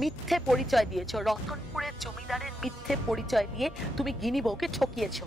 মিথ্যে পরিচয় দিয়েছো, রতনপুরের জমিদারের মিথ্যে পরিচয় দিয়ে তুমি গিনি বউকে ঠকিয়েছো।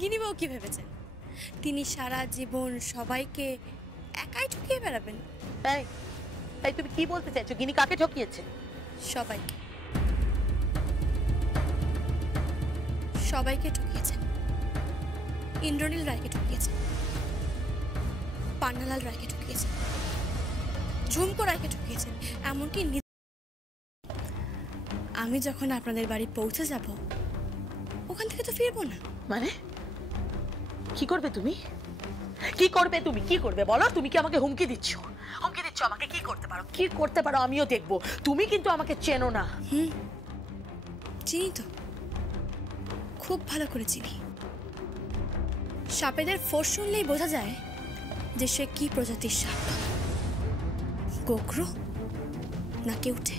গিনি বউ কি ভেবেছেন তিনি সারা জীবন সবাইকে একাই ঠকিয়ে বেড়াবেন? তাই তাই তুমি কি বলতে চাইছো? গিনি কাকে ঠকিয়েছে? সবাইকে, সবাইকে ঠকিয়েছেন। ইন্দ্রনীল রায়কে ঠকিয়েছেন, পান্নালাল রায়কে ঠকিয়েছেন, ঝুমকো রায়কে ঠকিয়েছেন, এমনকি আমি যখন আপনাদের বাড়ি পৌঁছে যাব ওখান থেকে তো ফিরবো না। মানে কি করবে তুমি? কি করবে তুমি? কি করবে বলো? তুমি কি আমাকে হুমকি দিচ্ছ? হুমকি দিচ্ছ আমাকে? কি করতে পারো, কি করতে পারো আমিও দেখবো। তুমি কিন্তু আমাকে চেনো না। চিনি তো, খুব ভালো করে চিনি। সাপেদের ফোঁস শুনলেই বোঝা যায় যে সে কি প্রজাতির সাপ, গোখরো না কেউটে।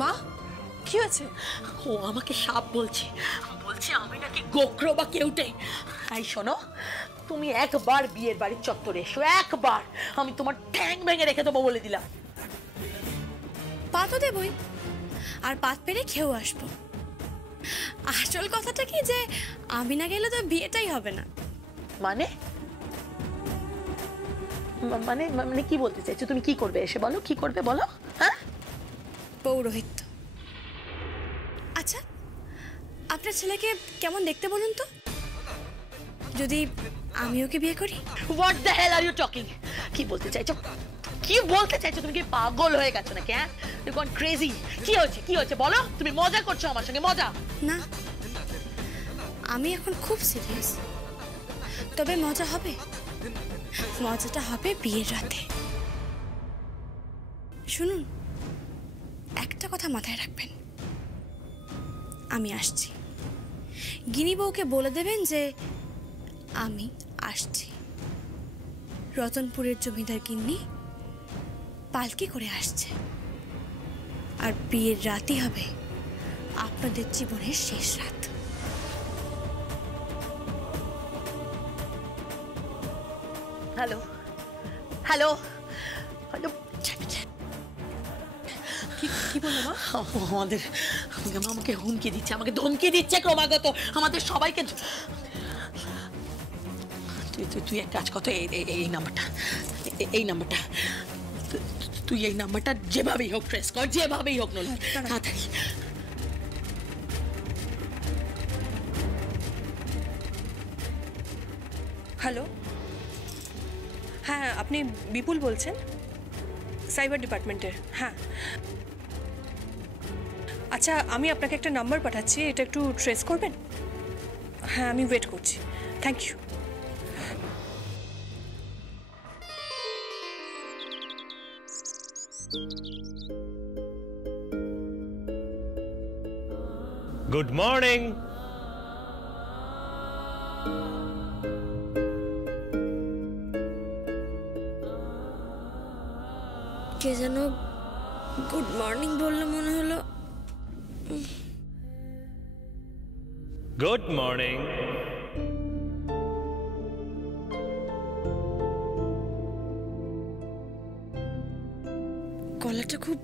মা কি হয়েছে? ও আমাকে সাপ বলছে, বলছে আমি নাকি গোখরো বা কেউটে। এই শোনো, তুমি একবার বিয়ের বাড়ির চত্বরে এসো, একবার, আমি তোমার ঠ্যাং ভেঙে রেখে দেবো বলে দিলাম। পা তো দেবই, আর পাত পেরে খেয়েও আসবো। আসল কথাটা কি যে আমি না গেলে তো বিয়েটাই হবে না। মানে মানে মানে কি বলতে চাইছো? তুমি কি করবে এসে? বলো কি করবে বলো। হ্যাঁ, পৌরোহিত্য। আচ্ছা, আপনার ছেলেকে কেমন দেখতে বলুন তো, যদি আমি ওকে বিয়ে করি? What the hell are you talking? কি বলতে চাইছো? কি বলতে চাইছো? তুমি কি পাগল হয়ে গেছো নাকি? হ্যাঁ, ইউ গন ক্রেজি। কি হয়েছে? কি হয়েছে বলো? তুমি মজা করছো আমার সঙ্গে? মজা না, আমি এখন খুব সিরিয়াস। তবে মজা হবে, মজাটা হবে বিয়ের রাতে। শুনুন, একটা কথা মাথায় রাখবেন, আমি আসছি। গিনি বউকে বলে দেবেন যে আমি আসছি। রতনপুরের জমিদার গিন্নি পালকি করে আসছে, আর বিয়ের রাতই হবে আপনাদের জীবনের শেষ রাত। হ্যালো হ্যালো হ্যালো, কি বললো মা? আমাদের আমাকে হুমকি দিচ্ছে, আমাকে ধমকি দিচ্ছে ক্রমাগত, আমাদের সবাইকে। তুই এক কাজ কর, এই নাম্বারটা, এই নাম্বারটা, তুই এই নাম্বারটা যেভাবেই হোক ট্রেস কর, যেভাবেই হোক নয় তাড়াতাড়ি। হ্যালো, হ্যাঁ আপনি বিপুল বলছেন, সাইবার ডিপার্টমেন্টের? হ্যাঁ আচ্ছা, আমি আপনাকে একটা নাম্বার পাঠাচ্ছি, এটা একটু ট্রেস করবেন? হ্যাঁ আমি ওয়েট করছি, থ্যাংক ইউ। Good morning. কে যেন গুড মর্নিং বললে মনে হলো। Good morning. গলাটা খুব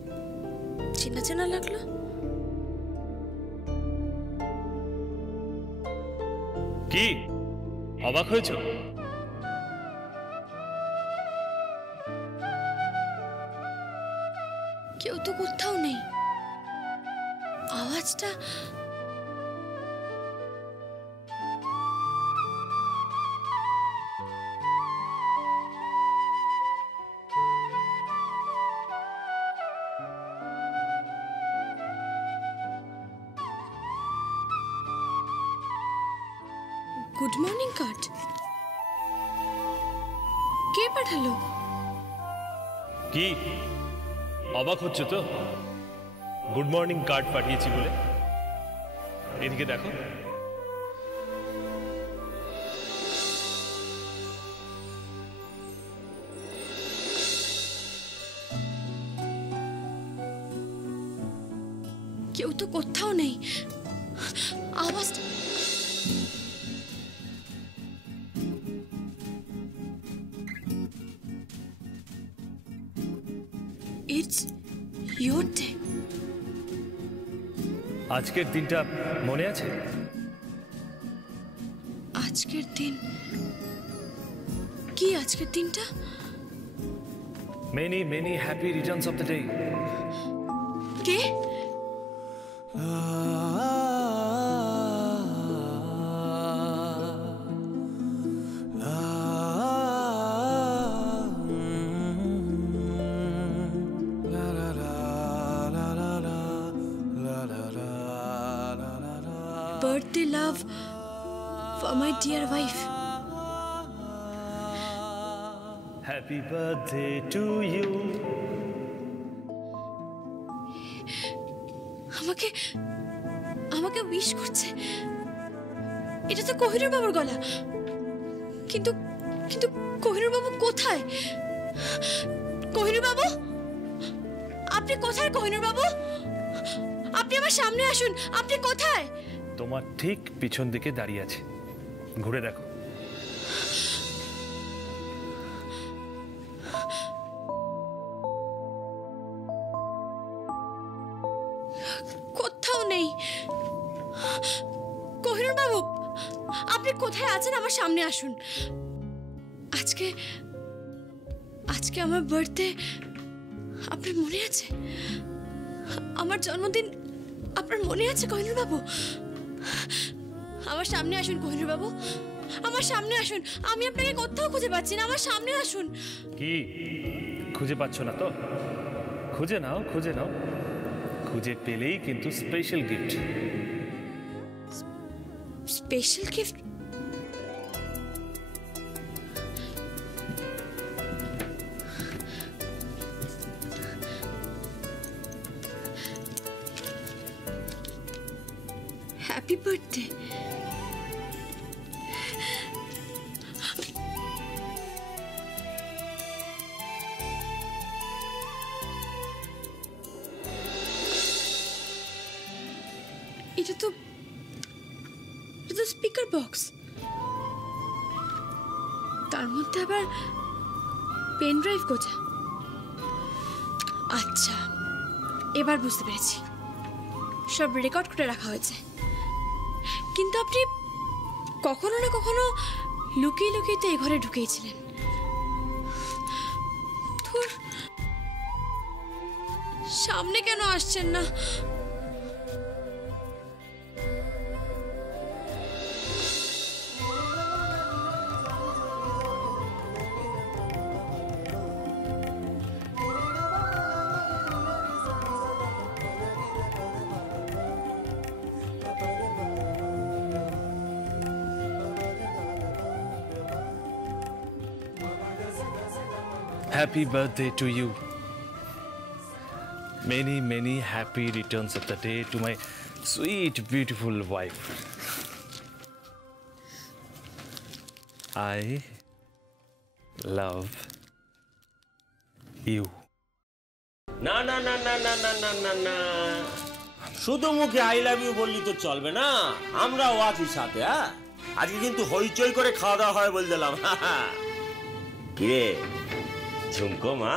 চেনা চেনা লাগলো। কি অবাক হয়েছো? কেউ তো কোথাও নেই, আওয়াজটা গুড মর্নিং কার্ড কে পাঠালো? কি অবাক হচ্ছে তো? গুড মর্নিং কার্ড পাঠিয়েছি বলে। এদিকে দেখো। কেউ তো কোথাও নেই, আওয়াজটা ইটস ইয়োর ডে। আজকের দিনটা মনে আছে? আজকের দিন? কি আজকের দিনটা? Many many happy returns of the day. কে? Birthday love for my dear wife. Happy birthday to you. আমাকে আমাকে উইশ করছে। এটা তো কোহিনূর বাবুর গলা। কিন্তু কিন্তু কোহিনূর বাবু কোথায়? কোহিনূর বাবু, আপনি কোথায়? কোহিনূর বাবু, আপনি আমার সামনে আসুন। আপনি কোথায়? তোমার ঠিক পিছন দিকে দাঁড়িয়ে আছে, ঘুরে দেখো। কোথাও নেই। কোহিনূর বাবু, আপনি কোথায় আছেন? আমার সামনে আসুন। আজকে আজকে আমার বার্থডে, আপনার মনে আছে? আমার জন্মদিন আপনার মনে আছে কোহিনূর বাবু? আমার সামনে আসুন কোহিনূর বাবু, আমার সামনে আসুন। আমি আপনাকে কোথাও খুঁজে পাচ্ছি না, আমার সামনে আসুন। কি খুঁজে পাচ্ছ না তো? খুঁজে নাও, খুঁজে নাও। খুঁজে পেলেই কিন্তু special gift. Special gift? Happy birthday. এটা তো স্পিকার বক্স। তার মধ্যে আবার পেন ড্রাইভ গোছা। আচ্ছা, এবার বুঝতে পেরেছি, সব রেকর্ড করে রাখা হয়েছে। কিন্তু আপনি কখনো না কখনো লুকিয়ে লুকিয়ে তো এই ঘরে ঢুকেছিলেন। সামনে কেন আসছেন না? Happy birthday to you. Many, many happy returns of the day to my sweet, beautiful wife. I love you. না না না না না না না না না, শুধু মুখে আই লাভ ইউ বললি তো চলবে না, আমরাও আছি সাথে। হ্যাঁ, আজকে কিন্তু হইচই করে খাওয়া দাওয়া হয় বলে দিলাম। কিরে ঝুমকো মা,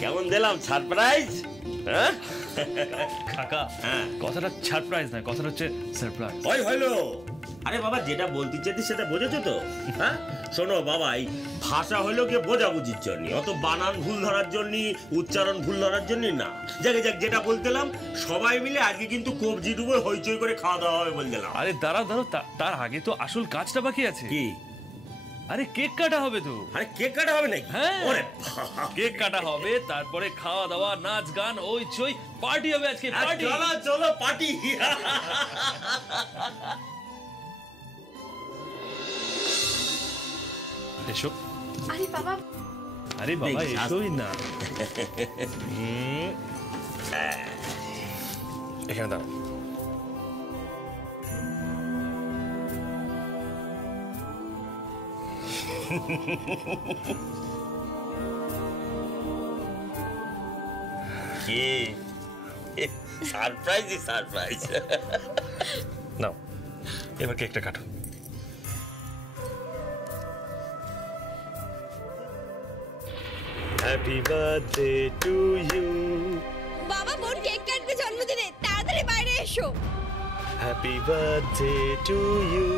কেমন দিলাম সারপ্রাইজ? হ্যাঁ কাকা, কথাটা সারপ্রাইজ না, কথাটা হচ্ছে সারপ্রাইজ। ওই হইলো। আরে বাবা, যেটা বলতে চাইছি সেটা বোঝেছো তো? হ্যাঁ শোনো বাবা, এই ভাষা হইলো গিয়ে বোঝাবুঝির জন্য, অত বানান ভুল ধরার জন্য, উচ্চারণ ভুল ধরার জন্য না। যাক যেটা বলতেলাম, সবাই মিলে আজকে কিন্তু কবজি ডুবে হইচই করে খাওয়া দাওয়া হবে বলে দিলাম। আরে দাঁড়াও দাঁড়াও, তার আগে তো আসল কাজটা বাকি আছে। কি? আরে কেক কাটা হবে তো। আরে কেক কাটা হবে নাকি? হ্যাঁ, ওরে কেক কাটা হবে, তারপরে খাওয়া দাওয়া, নাচ গান, ওই চই পার্টি হবে আজকে। পার্টি, চলো চলো পার্টি। এসো। আরে বাবা, আরে বাবা এসোই না। এখানে দাও। কি সারপ্রাইজই সারপ্রাইজ। নাও, এবার কেকটা কাটো। Happy birthday to you. বাবা বোন কেক কাটবে জন্মদিনে, তাড়াতাড়ি বাইরে এসো। Happy birthday to you.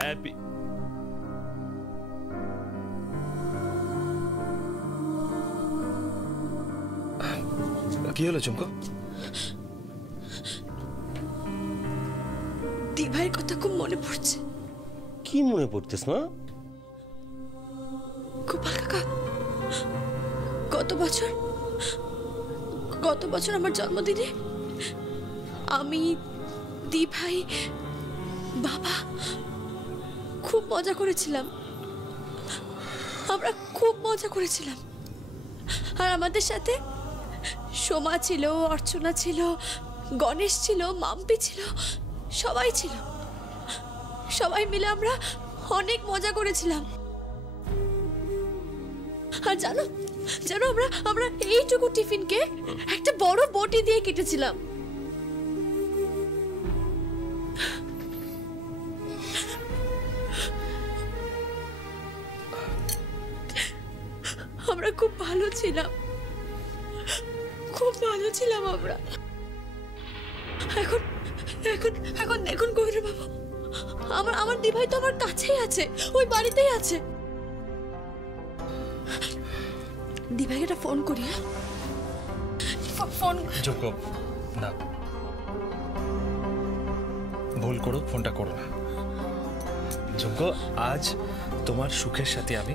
Happy কি হলো চুমকো? দিভাইয়ের কথা খুব মনে পড়ছে। কি মনে পড়তেছ মা? গোপাল কাকা, গত বছর আমার জন্মদিনে আমি, দিভাই, বাবা খুব মজা করেছিলাম। আমরা খুব মজা করেছিলাম। আর আমাদের সাথে সোমা ছিল, অর্চনা ছিল, গণেশ ছিল, মাম্পি ছিল, সবাই ছিল। সবাই মিলে আমরা অনেক মজা করেছিলাম। আর জানো আমরা এইটুকু টিফিনকে একটা বড় বটি দিয়ে কেটেছিলাম। আমরা খুব ভালো ছিলাম আমরা। এখন এখন এখন দেখুন কবির বাবু, আমার দিভাই তো আমার কাছেই আছে, ওই বাড়িতেই আছে। দিভাইকে একটা ফোন করি। ফোন চুমকো না, ভুল করো, ফোনটা করো না। চুমকো, আজ তোমার সুখের সাথে আমি,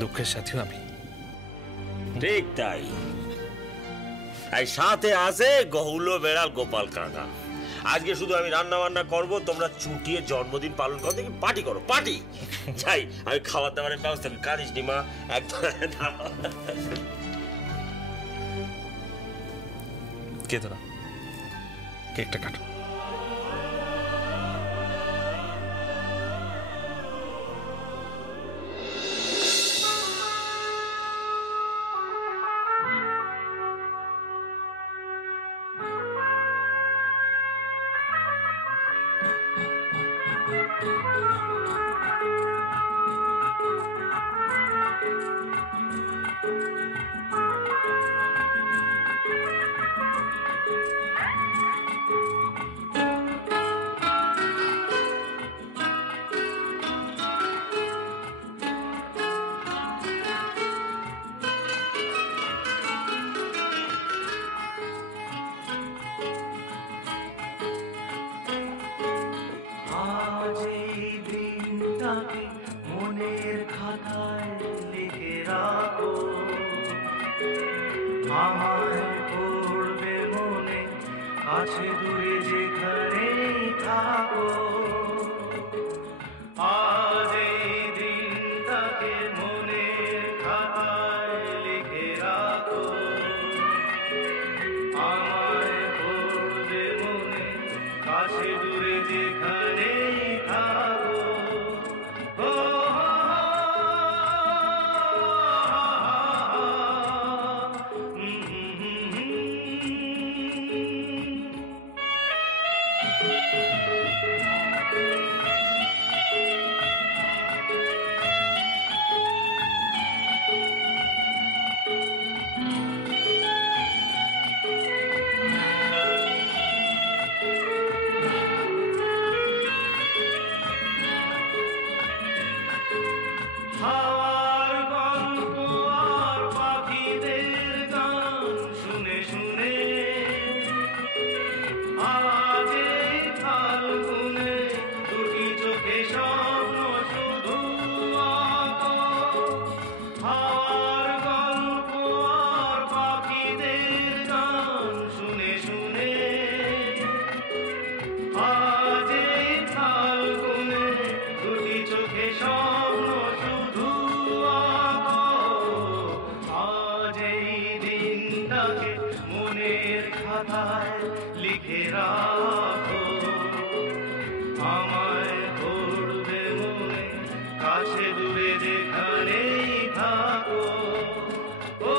দুঃখের সাথেও আমি। ঠিক তাই। এই সাথে আছে গহুলো বেড়াল গোপাল কাকা। আজকে শুধু আমি রান্না বান্না করবো, তোমরা চুটিয়ে জন্মদিন পালন করো, দেখি পার্টি করো, পার্টি। যাই, আমি খাবার দাবারের ব্যবস্থা করি। কারিস নি মা, একদম। কেঁদো না, কেকটা কাটো। মনের খাতায় লিখে রাখো, আমায় পড়বে মনে, কাছে দূরে যেখানেই থাকো। আজ এই দিনটাকে মনের খাতায় লিখে রাখো, আমায় পড়বে মনে, কাছে দূরে যেখানেই থাকো। হাওয়ার গল্প আর পাখিদের গান শুনে শুনে আজ এই ফাল্গুনে রাখো, আমায় ধরবে মনে, কাছে দূরে যেখানেই থাকো। ও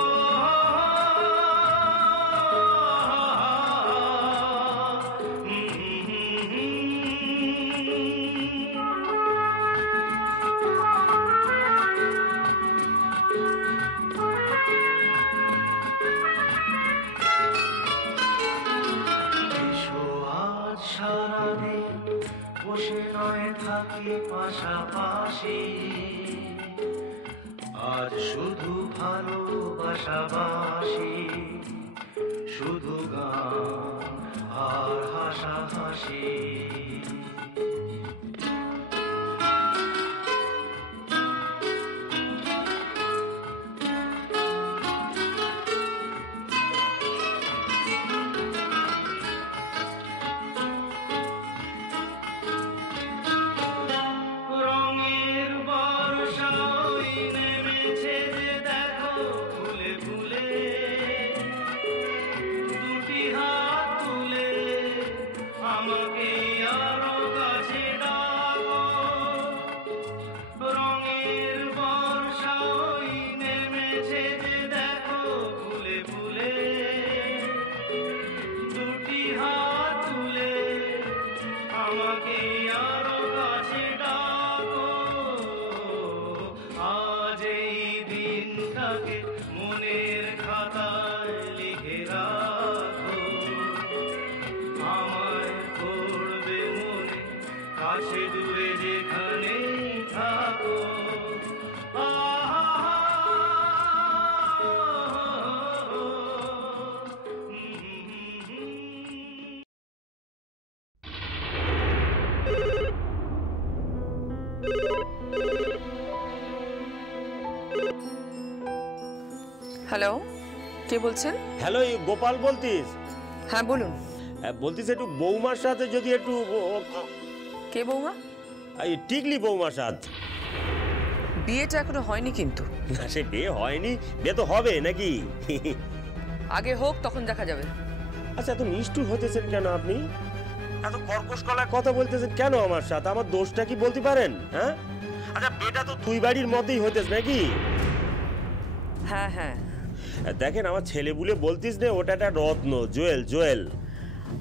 এসো আজ সারাদিন বসে নয় থাকি পাশাপাশি, আজ শুধু ভালোবাসাবাসি, শুধু গান আর হাসাহাসি। রঙের বর্ষা ওই নেমেছে যে দেখো ফুলে ফুলে, দুটি হাত তুলে আমাকে আরো কাছে ডাকো। রঙের বর্ষা ওই নেমেছে যে দেখো ফুলে ফুলে, দুটি হাত তুলে আমাকে আরো কাছে ডাকো। আজ এই দিনটাকে মনের খাতায় লিখে রাখো, আমায় করবে মনে, কাছে দূরে যেখানেই থাকো। হ্যালো, কে বলছেন? হ্যালো, গোপাল বলতিস? হ্যাঁ বলুন। বলতিস একটু বৌমার সাথে যদি একটু কে বৌমা? এই টিকলি বৌমার সাথে। বিয়েটা এখনো হয়নি কিন্তু। না, সে বিয়ে হয়নি, বিয়ে তো হবে নাকি? আগে হোক, তখন দেখা যাবে। আচ্ছা, এত নিষ্ঠুর হতেছেন কেন আপনি? এত কর্কশ গলায় কথা বলতেছেন কেন আমার সাথে? আমার দোষটা কি বলতে পারেন? হ্যাঁ, আচ্ছা, বিয়েটা তো তুই বাড়ির মতেই হইতেছ নাকি? হ্যাঁ হ্যাঁ, দেখেন, আমার ছেলে বলে বলতিস না, ওটা একটা রত্ন, জুয়েল জুয়েল।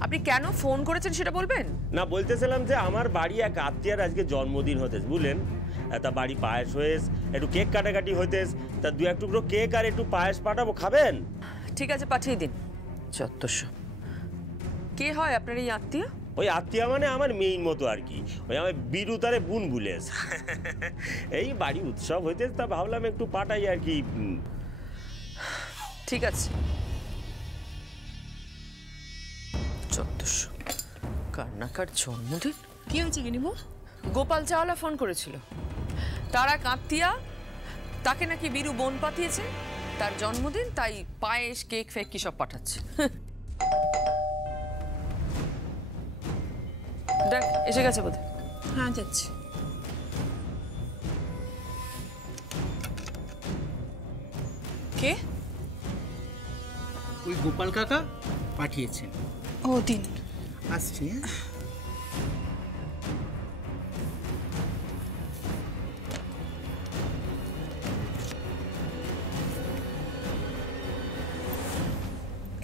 আপনি কেন ফোন করেছেন সেটা বলবেন? না, বলতেছিলাম যে আমার বাড়ি এক আত্মীয়ার আজকে জন্মদিন হতেছ, বুঝলেন? তা বাড়ি পায়েস হয়েছ, একটু কেক কাটাকাটি হইতেছ, তা দু এক টুকরো কেক আর একটু পায়েস পাঠাবো, খাবেন? ঠিক আছে, পাঠিয়ে দিন। চত্বরশো। কে হয় আপনার এই আত্মীয়? ওই আত্মীয় মানে আমার মেইন মতো আর কি, ওই আমার বিরু তারে বুন বুলেস। এই বাড়ি উৎসব হইতেছ, তা ভাবলাম একটু পাঠাই আর কি। ঠিক আছে। চত্বরশো, কার না কার জন্মদিন। কি হয়েছে গিনিবো? গোপাল চাওয়ালা ফোন করেছিল, তার এক আত্মীয়া, তাকে নাকি বীরু বোন পাঠিয়েছে, তার জন্মদিন, তাই পায়েস কেক ফেক কি সব পাঠাচ্ছে। দেখ, এসে গেছে বোধ। হ্যাঁ, যাচ্ছি। কে? ওই গোপাল কাকা পাঠিয়েছেন। ও দিন আসছি।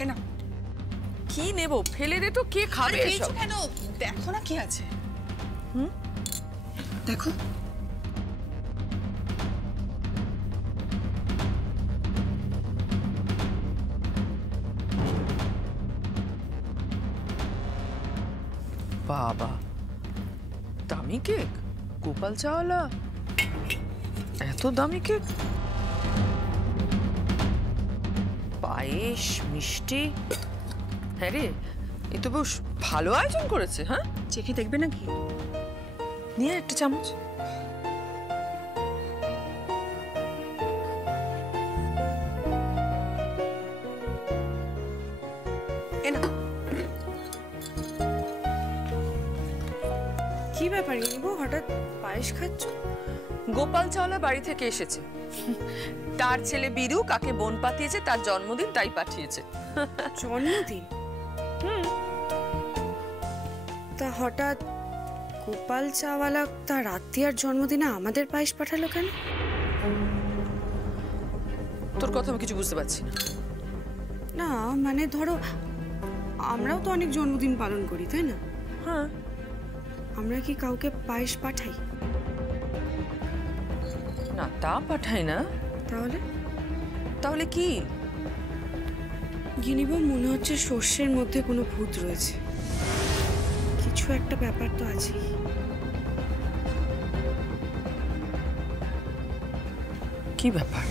এ না, কি নেব? ফেলে দে তো, কে খাবে এসব? কেন? দেখো না কি আছে। দেখো। বাবা, দামি কেক, গোপাল চাওয়ালা, এত দামি কেক, পায়েস, মিষ্টি। হ্যাঁ রে, এ তো বেশ ভালো আয়োজন করেছে। হ্যাঁ, চেখে দেখবে নাকি? নিয়ে একটা চামচ। এ না। কি ব্যাপার গিনিবো, হঠাৎ পায়েস খাচ্ছ? গোপাল চাওয়ালা বাড়ি থেকে এসেছে, তার ছেলে বীরু কাকে বোন পাঠিয়েছে, তার জন্মদিন, তাই পাঠিয়েছে। জন্মদিন? তা হঠাৎ গোপাল চাওয়ালা তার আত্মীয়ার জন্মদিনে আমাদের পায়েস পাঠালো কেন? তোর কথা আমি কিছু বুঝতে পারছি না। না মানে ধরো আমরাও তো অনেক জন্মদিন পালন করি, তাই না? হ্যাঁ। আমরা কি কাউকে পায়েস পাঠাই? না, তা পাঠাই না। তাহলে তাহলে কি? গিনিব মনে হচ্ছে সর্ষের মধ্যে কোনো ভূত রয়েছে, কিছু একটা ব্যাপার তো আছেই। কি ব্যাপার?